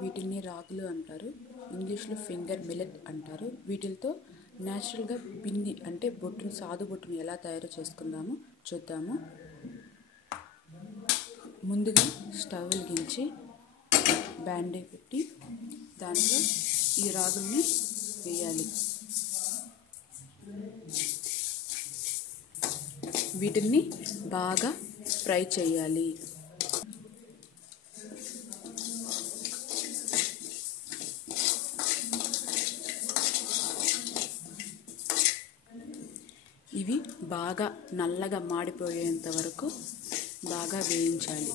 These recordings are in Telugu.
వీటిని రాగులు అంటారు. ఇంగ్లీష్లో ఫింగర్ మిల్లెట్ అంటారు. వీటితో న్యాచురల్గా పిండి అంటే బొట్టును సాదు బొట్టును ఎలా తయారు చేసుకుందామో చూద్దాము. ముందుగా స్టవ్ వెలిగించి బ్యాండీ పెట్టి దాంట్లో ఈ రాగుల్ని వేయాలి. వీటిని బాగా ఫ్రై చేయాలి. ఇవి బాగా నల్లగా మాడిపోయేంత వరకు బాగా వేయించాలి.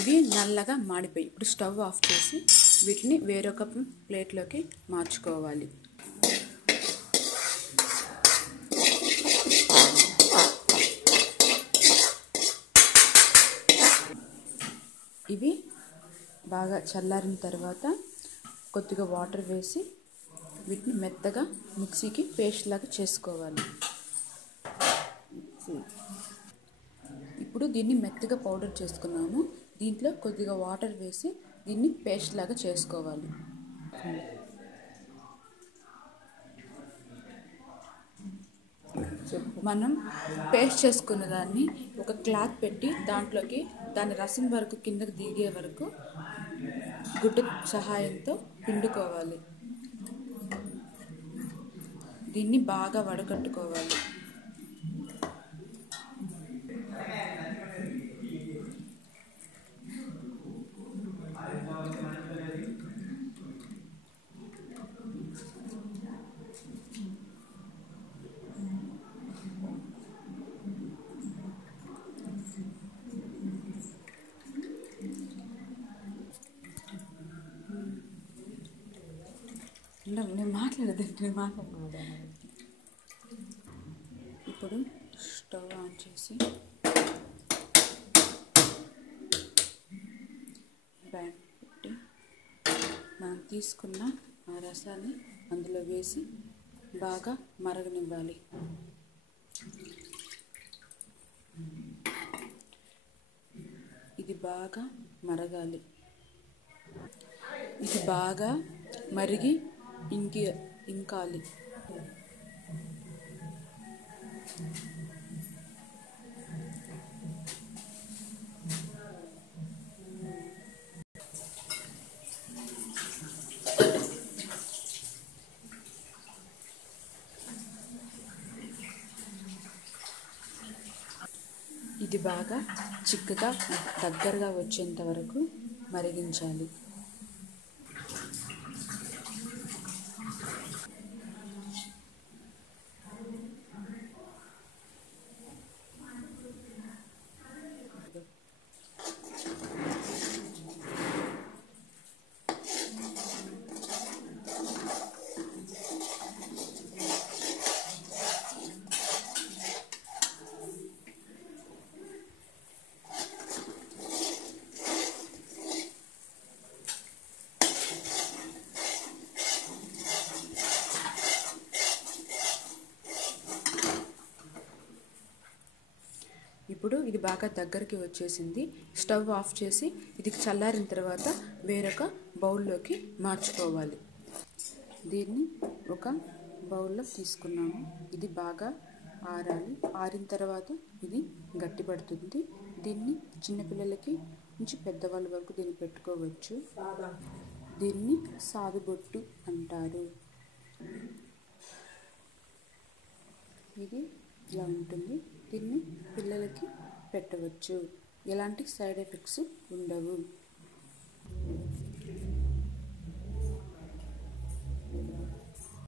ఇవి నల్లగా మాడిపోయి ఇప్పుడు స్టవ్ ఆఫ్ చేసి వీటిని వేరొక ప్లేట్లోకి మార్చుకోవాలి. ఇవి బాగా చల్లారిన తర్వాత కొద్దిగా వాటర్ వేసి వీటిని మెత్తగా మిక్సీకి పేస్ట్ లాగా చేసుకోవాలి. ఇప్పుడు దీన్ని మెత్తగా పౌడర్ చేసుకున్నాము. దీంట్లో కొద్దిగా వాటర్ వేసి దీన్ని పేస్ట్ లాగా చేసుకోవాలి. మనం పేస్ట్ చేసుకున్న దాన్ని ఒక క్లాత్ పెట్టి దాంట్లోకి దాని రసం వరకు కిందకి దిగే వరకు గుడ్డ సహాయంతో పిండుకోవాలి. దీన్ని బాగా వడకట్టుకోవాలి. నేను మాట్లాడదండి ఇప్పుడు స్టవ్ ఆన్ చేసి ప్యాన్ పెట్టి మనం తీసుకున్న ఆ రసాన్ని అందులో వేసి బాగా మరగనివ్వాలి. ఇది బాగా మరగాలి. ఇది బాగా మరిగి ఇంకాలి. ఇది బాగా చిక్కగా దగ్గరగా వచ్చేంత వరకు మరిగించాలి. ఇప్పుడు ఇది బాగా దగ్గరికి వచ్చేసింది. స్టవ్ ఆఫ్ చేసి ఇది చల్లారిన తర్వాత వేరొక బౌల్లోకి మార్చుకోవాలి. దీన్ని ఒక బౌల్లో తీసుకున్నాము. ఇది బాగా ఆరాలి. ఆరిన తర్వాత ఇది గట్టిపడుతుంది. దీన్ని చిన్నపిల్లలకి నుంచి పెద్దవాళ్ళ వరకు దీన్ని పెట్టుకోవచ్చు. దీన్ని సాదుబొట్టు అంటారు. ఇది ఇలా ఉంటుంది. దీన్ని పిల్లలకి పెట్టవచ్చు. ఎలాంటి సైడ్ ఎఫెక్ట్స్ ఉండవు.